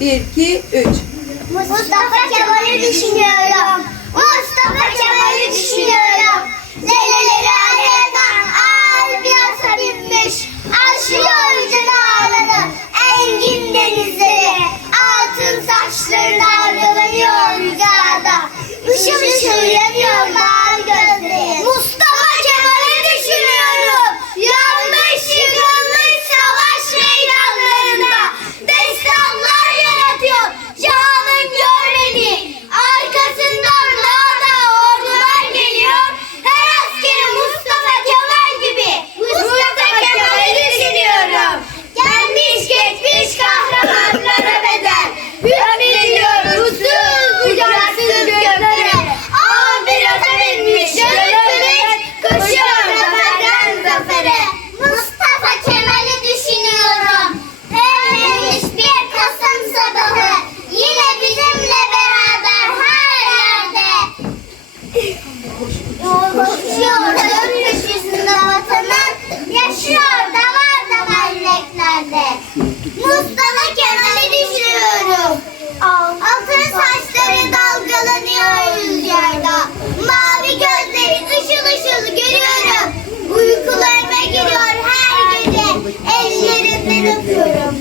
Bir, iki, üç. Mustafa Koşuyor dört köşesinde vatanın, yaşıyor davar davar yüreklerde. Mustafa Kemal'i düşünüyorum. Altın saçları dalgalanıyor rüzgarda. Mavi gözleri ışıl ışıl görüyorum. Uykularıma giriyor her gece. Ellerinden öpüyorum.